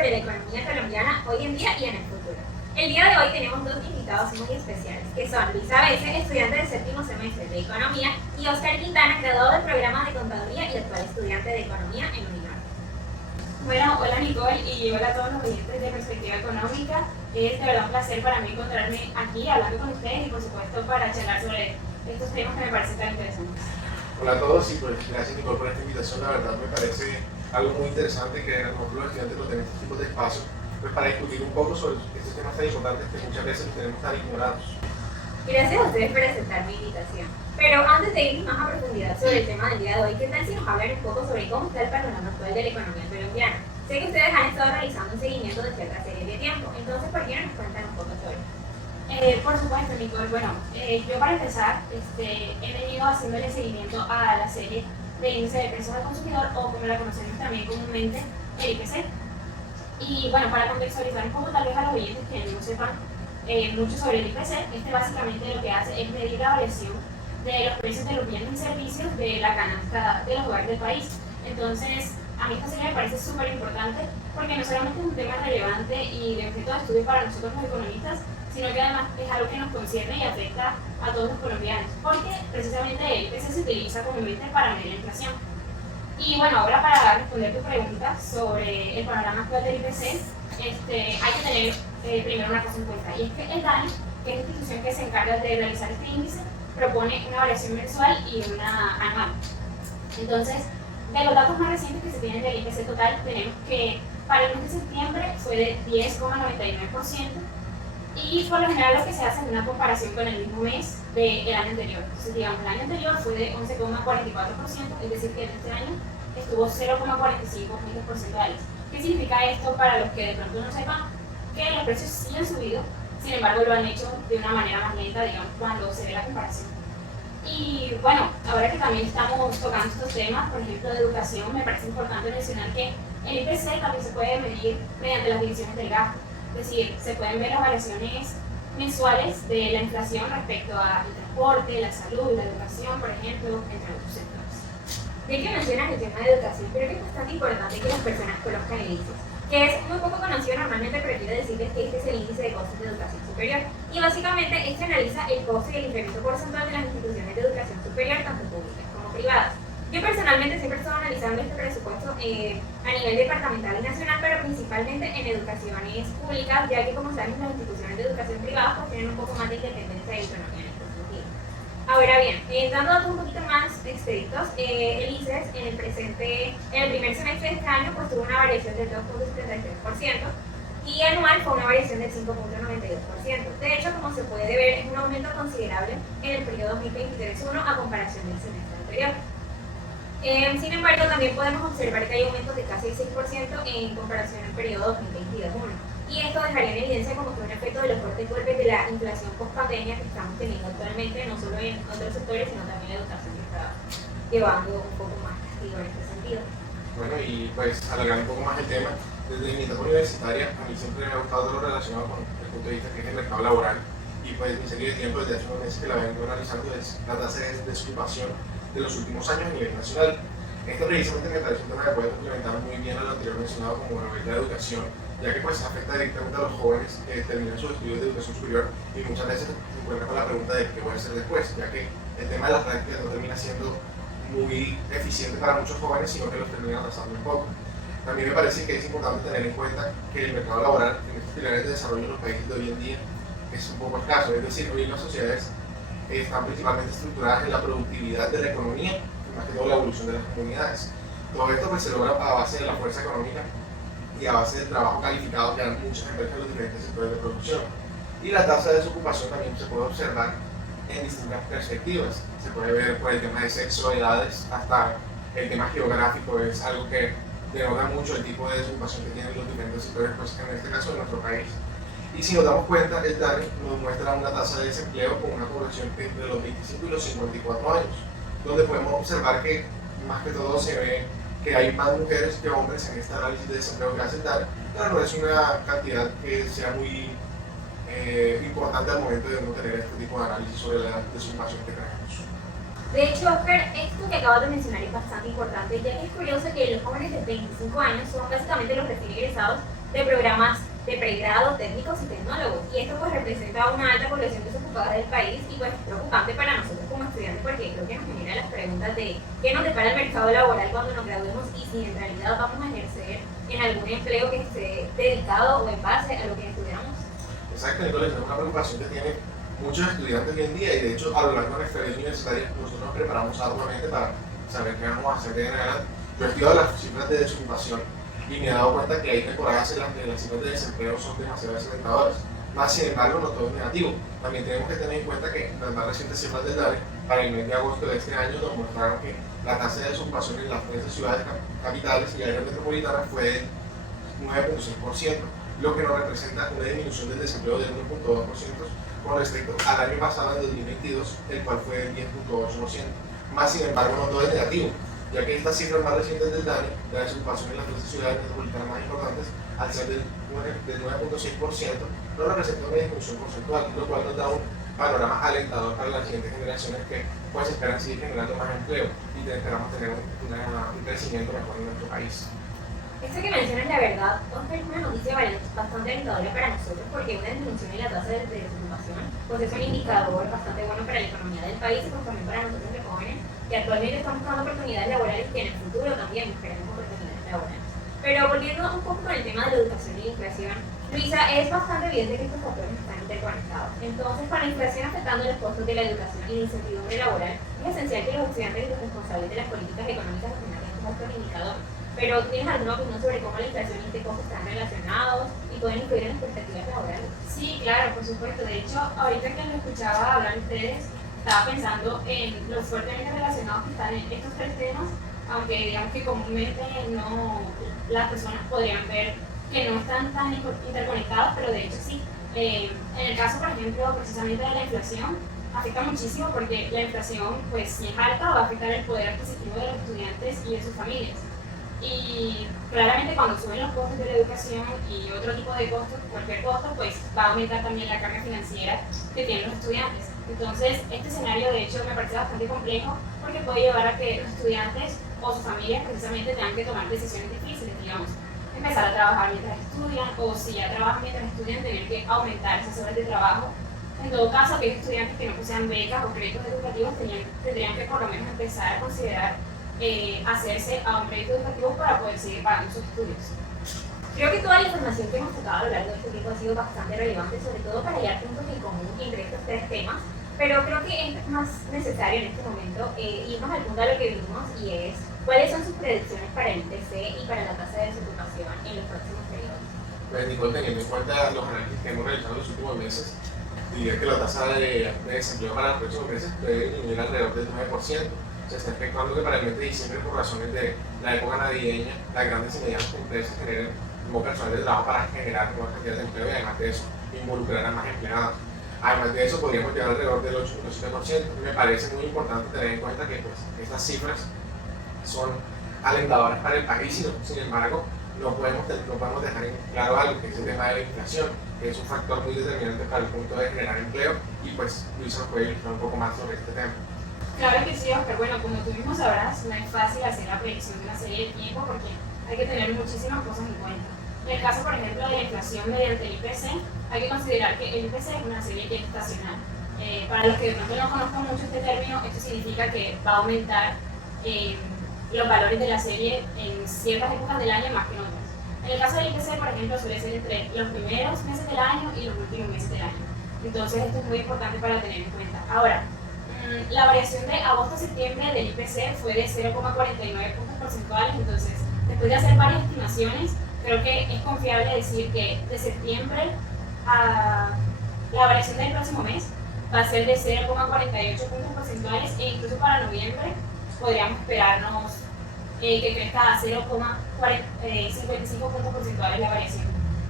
sobre la economía colombiana hoy en día y en el futuro. El día de hoy tenemos dos invitados muy especiales, que son Luisa Bese, estudiante del séptimo semestre de Economía, y Oscar Quintana, graduado del programa de Contaduría y actual estudiante de Economía en Uninorte. Bueno, hola Nicole y hola a todos los oyentes de Perspectiva Económica. Es de verdad un placer para mí encontrarme aquí hablando con ustedes y por supuesto para charlar sobre estos temas que me parecen tan interesantes. Hola a todos y pues gracias Nicole por esta invitación, la verdad me parece algo muy interesante que nosotros los estudiantes nos den este tipo de espacio pues para discutir un poco sobre estos temas tan importantes que muchas veces los tenemos tan ignorados. Gracias a ustedes por aceptar mi invitación. Pero antes de ir más a profundidad sobre el tema del día de hoy, ¿qué tal si nos hablan un poco sobre cómo está el panorama actual de la economía colombiana? Sé que ustedes han estado realizando un seguimiento de cierta serie de tiempo, entonces ¿por qué no nos cuentan un poco sobre eso? Por supuesto, Nicole. Bueno, yo para empezar he venido haciéndole seguimiento a la serie del índice de precios al consumidor, o como la conocemos también comúnmente, el IPC. Y bueno, para contextualizar un poco tal vez a los oyentes que no sepan mucho sobre el IPC, básicamente lo que hace es medir la variación de los precios de los bienes y servicios de la canasta de los hogares del país. Entonces, a mí esta serie me parece súper importante porque no solamente es un tema relevante y de objeto de estudio para nosotros los economistas, sino que además es algo que nos concierne y afecta a todos los colombianos, porque precisamente el IPC se utiliza comúnmente para medir la inflación. Y bueno, ahora para responder tu pregunta sobre el panorama actual del IPC, hay que tener primero una cosa en cuenta, y es que el DANE, que es la institución que se encarga de realizar este índice, propone una variación mensual y una anual. Entonces, de los datos más recientes que se tienen del IPC total, tenemos que para el mes de septiembre fue de 10,99%, y por lo general lo que se hace es una comparación con el mismo mes del año anterior. Entonces, digamos, el año anterior fue de 11,44%, es decir, que en este año estuvo 0,45 puntos porcentuales. ¿Qué significa esto para los que de pronto no sepan? Que los precios sí han subido, sin embargo lo han hecho de una manera más lenta, digamos, cuando se ve la comparación. Y bueno, ahora que también estamos tocando estos temas, por ejemplo, de educación, me parece importante mencionar que el IPC también se puede medir mediante las divisiones del gasto. Es decir, se pueden ver las variaciones mensuales de la inflación respecto al transporte, la salud, la educación, por ejemplo, entre otros sectores. Ya que mencionas el tema de educación, creo que es bastante importante que las personas conozcan el índice, que es muy poco conocido normalmente, pero quiero decirles que este es el índice de costos de educación superior. Y básicamente este analiza el costo y el incremento porcentual de las instituciones de educación superior, tanto públicas como privadas. Yo personalmente siempre he estado analizando este presupuesto a nivel departamental y nacional, pero principalmente en educaciones públicas, ya que como saben las instituciones de educación privadas pues tienen un poco más de independencia y autonomía en este sentido. Ahora bien, dando datos un poquito más expeditos, el ICES en el primer semestre de este año pues tuvo una variación del 2,73% y anual fue una variación del 5,92%. De hecho, como se puede ver, es un aumento considerable en el periodo 2023-1 a comparación del semestre anterior. Sin embargo, también podemos observar que hay aumentos de casi el 6% en comparación al periodo 2022-1. Y esto dejaría en evidencia como que un efecto de los fuertes golpes de la inflación post-pandemia que estamos teniendo actualmente, no solo en otros sectores, sino también la educación que está llevando un poco más castigo en este sentido. Bueno, y pues alargando un poco más el tema, desde mi etapa universitaria a mí siempre me ha gustado todo lo relacionado con el punto de vista que es el mercado laboral, y pues mi serie de tiempo desde hace unos meses que la vengo analizando es la tasa de desocupación de los últimos años a nivel nacional. Esto precisamente me parece un tema que puede complementar muy bien a lo anterior mencionado como lo es la educación, ya que pues afecta directamente a los jóvenes que terminan sus estudios de educación superior y muchas veces se encuentran con la pregunta de qué voy a hacer después, ya que el tema de las prácticas no termina siendo muy eficiente para muchos jóvenes, sino que los termina atrasando un poco. También me parece que es importante tener en cuenta que el mercado laboral en estos pilares de desarrollo en los países de hoy en día es un poco escaso, es decir, hoy en las sociedades están principalmente estructuradas en la productividad de la economía, y más que todo la evolución de las comunidades. Todo esto pues se logra a base de la fuerza económica y a base del trabajo calificado que dan muchas empresas en los diferentes sectores de producción. Y la tasa de desocupación también se puede observar en distintas perspectivas. Se puede ver por el tema de sexo, edades, hasta el tema geográfico, es algo que denota mucho el tipo de desocupación que tienen los diferentes sectores, pues en este caso en nuestro país. Y si nos damos cuenta, el DANE nos muestra una tasa de desempleo con una población entre los 25 y los 54 años, donde podemos observar que más que todo se ve que hay más mujeres que hombres en este análisis de desempleo que hace el DANE, pero no es una cantidad que sea muy importante al momento de uno tener este tipo de análisis sobre la desocupación que tenemos. De hecho, Oscar, esto que acabas de mencionar es bastante importante, ya que es curioso que los jóvenes de 25 años son básicamente los recién egresados de programas de pregrado, técnicos y tecnólogos. Y esto pues representa una alta población desocupada del país y pues es preocupante para nosotros como estudiantes porque creo que nos genera las preguntas de qué nos depara el mercado laboral cuando nos graduemos y si en realidad vamos a ejercer en algún empleo que esté dedicado o en base a lo que estudiamos. Exacto, Nicolás, es una preocupación que tienen muchos estudiantes hoy en día y de hecho a lo largo de nuestra vida universitaria nosotros nos preparamos arduamente para saber qué vamos a hacer de en adelante. Yo he estudiado las cifras de desocupación y me he dado cuenta que hay temporadas en las que las cifras de desempleo son demasiado desalentadoras. Más sin embargo, no todo es negativo. También tenemos que tener en cuenta que las más recientes cifras del DANE para el mes de agosto de este año nos mostraron que la tasa de desocupación en las tres ciudades capitales y áreas metropolitanas fue de 9.6%, lo que nos representa una disminución del desempleo del 1.2% con respecto al año pasado, en 2022, el cual fue del 10.8%. Más sin embargo, no todo es negativo, ya que estas cifras más recientes del DANE, la desocupación en las 13 ciudades metropolitanas más importantes, al ser del 9.6%, no representa una disminución porcentual, lo cual nos da un panorama alentador para las siguientes generaciones que pues esperan seguir generando más empleo y esperamos tener un crecimiento mejor en nuestro país. Esto que mencionas, la verdad, Oscar, es una noticia bastante alentadora para nosotros porque una disminución en la tasa de desocupación pues es un indicador bastante bueno para la economía del país y pues también para nosotros los jóvenes que actualmente están buscando oportunidades laborales y que en el futuro también buscaremos oportunidades laborales. Pero volviendo un poco con el tema de la educación y la inflación, Luisa, es bastante evidente que estos factores están interconectados. Entonces, con la inflación afectando los costos de la educación y la incertidumbre laboral, es esencial que los estudiantes y los responsables de las políticas económicas tengan estos indicadores. Pero, ¿tienes alguna opinión sobre cómo la inflación y este costo están relacionados y pueden influir en las perspectivas laborales? Sí, claro, por supuesto. De hecho, ahorita que lo escuchaba hablar ustedes, estaba pensando en lo fuertemente relacionados que están estos tres temas, aunque digamos que comúnmente no, las personas podrían ver que no están tan interconectados, pero de hecho sí. En el caso, por ejemplo, precisamente de la inflación, afecta muchísimo porque la inflación, pues si es alta, va a afectar el poder adquisitivo de los estudiantes y de sus familias. Y claramente cuando suben los costos de la educación y otro tipo de costos, cualquier costo, pues va a aumentar también la carga financiera que tienen los estudiantes. Entonces, este escenario de hecho me parece bastante complejo porque puede llevar a que los estudiantes o sus familias precisamente tengan que tomar decisiones difíciles, digamos, empezar a trabajar mientras estudian o si ya trabajan mientras estudian, tener que aumentar esas horas de trabajo. En todo caso, aquellos estudiantes que no posean becas o créditos educativos tendrían que por lo menos empezar a considerar hacerse a un crédito educativo para poder seguir pagando sus estudios. Creo que toda la información que hemos tocado a lo largo de este tiempo ha sido bastante relevante, sobre todo para hallar puntos en común entre estos tres temas, pero creo que es más necesario en este momento irnos al punto de lo que vimos y es cuáles son sus predicciones para el IPC y para la tasa de desocupación en los próximos periodos. Pues Nicole, teniendo en cuenta los análisis que hemos realizado en los últimos meses, diría que la tasa de desempleo para los próximos meses puede disminuir alrededor del 9%. Se está expectando que para el mes de diciembre, por razones de la época navideña, las grandes y medianas empresas generen nuevo personal de trabajo para generar nuevas cantidades de empleo y además de eso involucrar a más empleados. Además de eso, podríamos llegar alrededor del 8.7%. Me parece muy importante tener en cuenta que pues, estas cifras son alentadoras para el país, sin embargo, no podemos dejar en claro algo, que es el tema de la inflación, que es un factor muy determinante para el punto de generar empleo, y pues Luisa nos puede ilustrar un poco más sobre este tema. Claro que sí, Oscar. Bueno, como tú mismo sabrás, no es fácil hacer la predicción de una serie de tiempo porque hay que tener muchísimas cosas en cuenta. En el caso, por ejemplo, de la inflación mediante el IPC, hay que considerar que el IPC es una serie que es estacional. Para los que de pronto no conozcan mucho este término, esto significa que va a aumentar los valores de la serie en ciertas épocas del año más que en otras. En el caso del IPC, por ejemplo, suele ser entre los primeros meses del año y los últimos meses del año. Entonces, esto es muy importante para tener en cuenta. Ahora, la variación de agosto a septiembre del IPC fue de 0,49 puntos porcentuales, entonces después de hacer varias estimaciones, creo que es confiable decir que de septiembre a la variación del próximo mes va a ser de 0,48 puntos porcentuales e incluso para noviembre podríamos esperarnos que crezca a 0,55 puntos porcentuales la variación.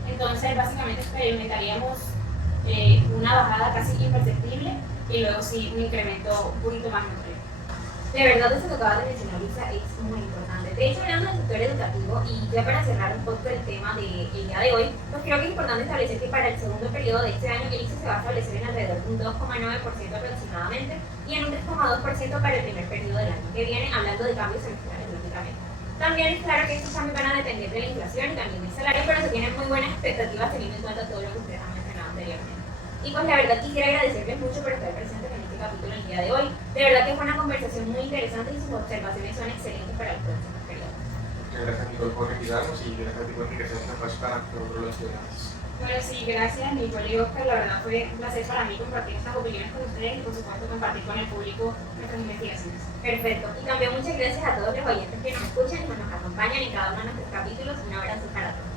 Entonces básicamente experimentaríamos una bajada casi imperceptible y luego sí un incremento un poquito más notorio. De verdad, eso que acabas de mencionar, Lisa, es muy importante. De hecho, hablando del sector educativo, y ya para cerrar un poco el tema del día de hoy, pues creo que es importante establecer que para el segundo periodo de este año, el ICE se va a establecer en alrededor de un 2,9% aproximadamente y en un 3,2% para el primer periodo del año que viene, hablando de cambios semestrales, lógicamente. También es claro que estos cambios van a depender de la inflación y también del salario, pero se tienen muy buenas expectativas teniendo en cuenta todo lo que ustedes han mencionado anteriormente. Y pues la verdad quisiera agradecerles mucho por estar presentes en este capítulo el día de hoy. De verdad que fue una conversación muy interesante y sus observaciones son excelentes para los próximos periodos. Muchas gracias, Nicole, por invitarnos y gracias a ti por enriquecer este espacio para nosotros los estudiantes. Bueno, sí, gracias Nicole y Oscar, la verdad fue un placer para mí compartir estas opiniones con ustedes y por supuesto compartir con el público nuestras investigaciones. Perfecto. Y también muchas gracias a todos los oyentes que nos escuchan y nos acompañan en cada uno de nuestros capítulos. Un abrazo para todos.